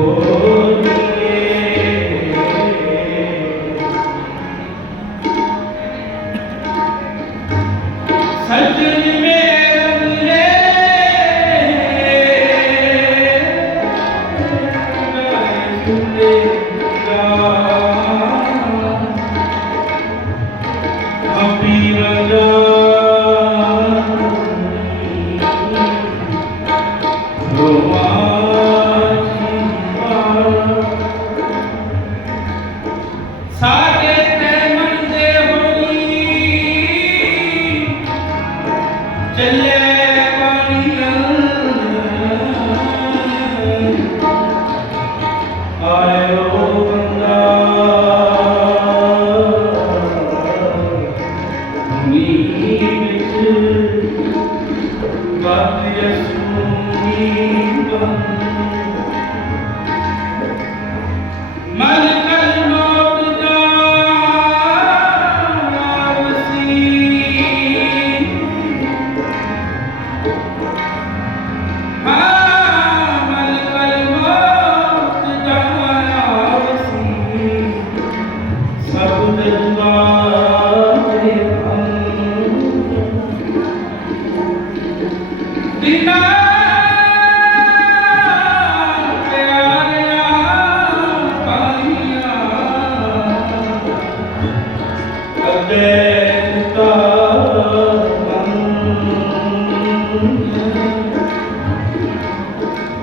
Oh.